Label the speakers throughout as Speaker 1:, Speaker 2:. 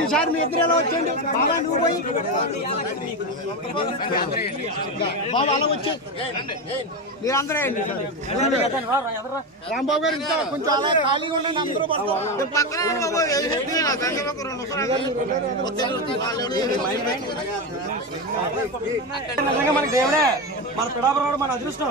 Speaker 1: ఈసారి మీ ఇద్దరు ఎలా వచ్చేయండి? బాబా నువ్వు పోయి. బాబు అలా వచ్చే మీరందరూ వేయండి. రాంబాబు గారు ఇంకా కొంచెం అలా ఖాళీగా ఉండండి అందరూ
Speaker 2: మనకి దేవుడే మన పిడాపరాడు మన అదృష్టం.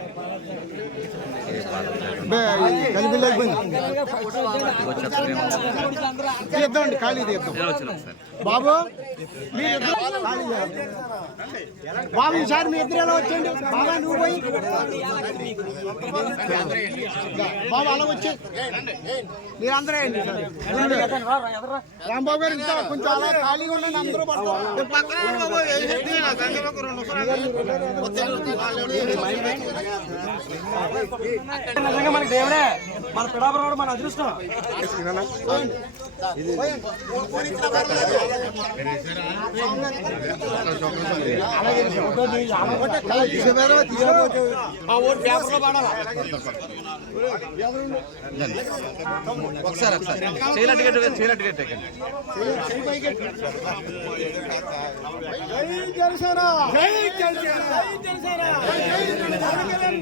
Speaker 1: కలిపి లేకపోయింది తీద్దామండి ఖాళీ తీద్దాం. బాబు మీరు ఖాళీ బాబు ఈసారి మీ ఇద్దరు ఎలా వచ్చేయండి? బాబా నువ్వు పోయి. బాబు అలా వచ్చే. మీరందరూ వేయండి రాంబాబు గారు ఇంకా కొంచెం అలా ఖాళీగా ఉండండి అందరూ పడతారు.
Speaker 2: నిజంగా మనకి దేవుడే మన పిడాపురం మన అదృష్టం.
Speaker 3: ఒకసారి ఒకసారి. చేయలట్టు గట్టు చేయలట్టు గట్టు ఎక్కండి. చేయండి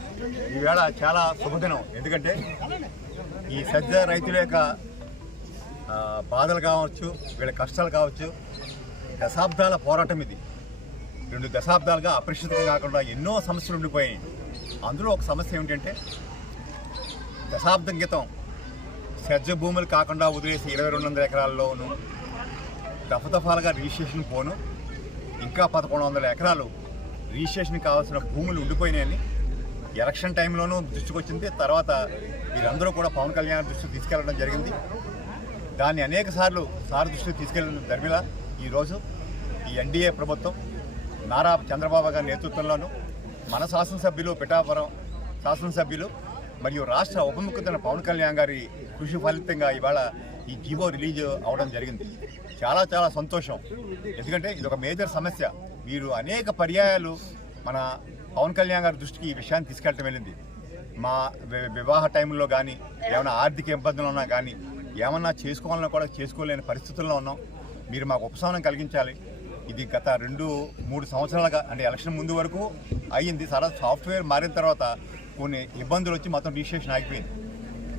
Speaker 4: ఈవేళ చాలా శుభదినం. ఎందుకంటే ఈ సజ్జ రైతుల యొక్క బాధలు కావచ్చు వీళ్ళ కష్టాలు కావచ్చు దశాబ్దాల పోరాటం ఇది. రెండు దశాబ్దాలుగా అపరిశుద్ధం కాకుండా ఎన్నో సమస్యలు ఉండిపోయాయి. అందులో ఒక సమస్య ఏమిటంటే దశాబ్దం క్రితం సజ్జ భూములు కాకుండా వదిలేసి ఇరవై రెండు వందల ఎకరాల్లోనూ దఫదఫాలుగా రిజిస్ట్రేషన్ పోను. ఇంకా పదకొండు వందల ఎకరాలు రిజిస్ట్రేషన్ కావాల్సిన భూములు ఉండిపోయినాయని ఎలక్షన్ టైంలోనూ దృష్టికి వచ్చింది. తర్వాత వీరందరూ కూడా పవన్ కళ్యాణ్ దృష్టికి తీసుకెళ్ళడం జరిగింది. దాన్ని అనేక సార్లు సార్ దృష్టికి తీసుకెళ్ళిన ధర్మిల ఈరోజు ఈ ఎన్డీఏ ప్రభుత్వం నారా చంద్రబాబు గారి నేతృత్వంలోనూ మన శాసనసభ్యులు పిఠాపురం శాసనసభ్యులు మరియు రాష్ట్ర ఉప ముఖ్యమంత్రి పవన్ కళ్యాణ్ గారి కృషి ఫలితంగా ఇవాళ ఈ జీవో రిలీజ్ అవడం జరిగింది. చాలా చాలా సంతోషం. ఎందుకంటే ఇది ఒక మేజర్ సమస్య. వీరు అనేక పర్యాయాలు మన పవన్ కళ్యాణ్ గారి దృష్టికి ఈ విషయాన్ని తీసుకెళ్ళటం వెళ్ళింది. మా వివాహ టైంలో కానీ ఏమైనా ఆర్థిక ఇబ్బందులు ఉన్నా కానీ ఏమన్నా చేసుకోవాలన్నా కూడా చేసుకోలేని పరిస్థితుల్లో ఉన్నాం. మీరు మాకు ఉపశమనం కలిగించాలి. ఇది గత రెండు మూడు సంవత్సరాలుగా అంటే ఎలక్షన్ ముందు వరకు అయ్యింది. తర్వాత సాఫ్ట్వేర్ మారిన తర్వాత కొన్ని ఇబ్బందులు వచ్చి మొత్తం రిజిస్ట్రేషన్ ఆగిపోయింది.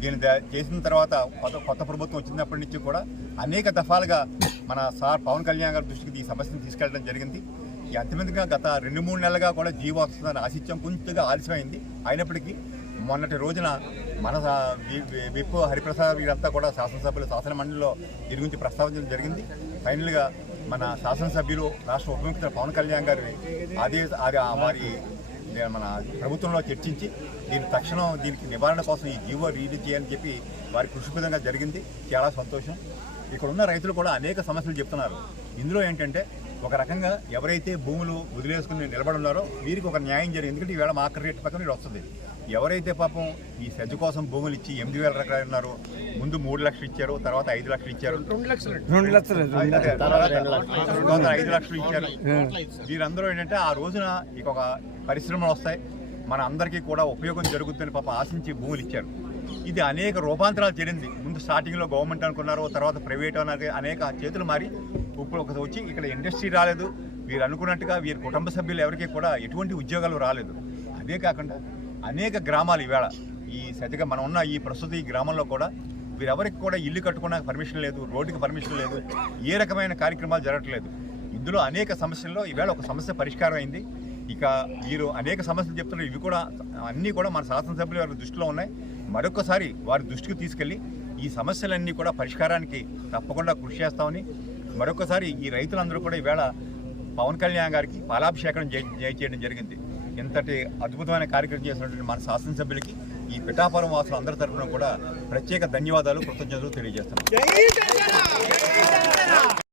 Speaker 4: దీన్ని చేసిన తర్వాత కొత్త కొత్త ప్రభుత్వం వచ్చినప్పటి నుంచి కూడా అనేక దఫాలుగా మన సార్ పవన్ కళ్యాణ్ గారి దృష్టికి ఈ సమస్యను తీసుకెళ్ళడం జరిగింది. ఈ గత రెండు మూడు నెలలుగా కూడా జీవో వస్తుందని ఆశిత్యం కొంచెంగా ఆలస్యమైంది. అయినప్పటికీ మొన్నటి రోజున మన సా- విప్ హరిప్రసాద్ వీరంతా కూడా శాసనసభ్యులు శాసన మండలిలో దీని గురించి ప్రస్తావించడం జరిగింది. ఫైనల్గా మన శాసనసభ్యులు రాష్ట్ర ఉప ముఖ్యమంత్రి పవన్ కళ్యాణ్ గారి అదే వారి మన ప్రభుత్వంలో చర్చించి దీని తక్షణం దీనికి నివారణ కోసం ఈ జీవో రీడ్ చేయని చెప్పి వారి కృషి విధంగా జరిగింది. చాలా సంతోషం. ఇక్కడ ఉన్న రైతులు కూడా అనేక సమస్యలు చెప్తున్నారు. ఇందులో ఏంటంటే ఒక రకంగా ఎవరైతే భూములు వదిలేసుకుని నిలబడి ఉన్నారో వీరికి ఒక న్యాయం జరిగింది. ఎందుకంటే ఈవేళ మార్కెట్ రేట్ పక్కన వీడు వస్తుంది. ఎవరైతే పాపం ఈ సెజ్ కోసం భూములు ఇచ్చి ఎనిమిది వేల రకాలు ఉన్నారు ముందు మూడు లక్షలు ఇచ్చారు తర్వాత ఐదు లక్షలు ఇచ్చారు.
Speaker 2: రెండు లక్షలు
Speaker 4: తర్వాత ఐదు లక్షలు ఇచ్చారు. వీరందరూ ఏంటంటే ఆ రోజున ఇక ఒక పరిశ్రమలు వస్తాయి. మన అందరికీ కూడా ఉపయోగం జరుగుతుందని పాప ఆశించి భూములు ఇచ్చారు. ఇది అనేక రూపాంతరాలు చెందింది ముందు స్టార్టింగ్లో గవర్నమెంట్ అనుకున్నారు తర్వాత ప్రైవేట్ అన్నారు అనేక చేతులు మారి ఇప్పుడు ఒక వచ్చి ఇక్కడ ఇండస్ట్రీ రాలేదు. వీరు అనుకున్నట్టుగా వీరి కుటుంబ సభ్యులు ఎవరికి కూడా ఎటువంటి ఉద్యోగాలు రాలేదు. అదే కాకుండా అనేక గ్రామాలు ఈవేళ ఈ సరిగ్గా మనం ఉన్న ఈ ప్రస్తుత ఈ గ్రామంలో కూడా వీరెవరికి కూడా ఇల్లు కట్టుకోవడానికి పర్మిషన్ లేదు రోడ్డుకి పర్మిషన్ లేదు ఏ రకమైన కార్యక్రమాలు జరగట్లేదు. ఇందులో అనేక సమస్యల్లో ఈవేళ ఒక సమస్య పరిష్కారం అయింది. ఇక వీరు అనేక సమస్యలు చెప్తున్నారు ఇవి కూడా అన్నీ కూడా మన శాసనసభ్యుల వారి దృష్టిలో ఉన్నాయి మరొకసారి వారి దృష్టికి తీసుకెళ్ళి ఈ సమస్యలన్నీ కూడా పరిష్కారానికి తప్పకుండా కృషి చేస్తామని మరొకసారి ఈ రైతులందరూ కూడా ఈవేళ పవన్ కళ్యాణ్ గారికి పాలాభిషేకం చేయడం జరిగింది ఇంతటి అద్భుతమైన కార్యక్రమం చేసినటువంటి మన శాసనసభ్యులకి ఈ పిఠాపురం వాసులు అందరి తరఫున కూడా ప్రత్యేక ధన్యవాదాలు కృతజ్ఞతలు తెలియజేస్తున్నాం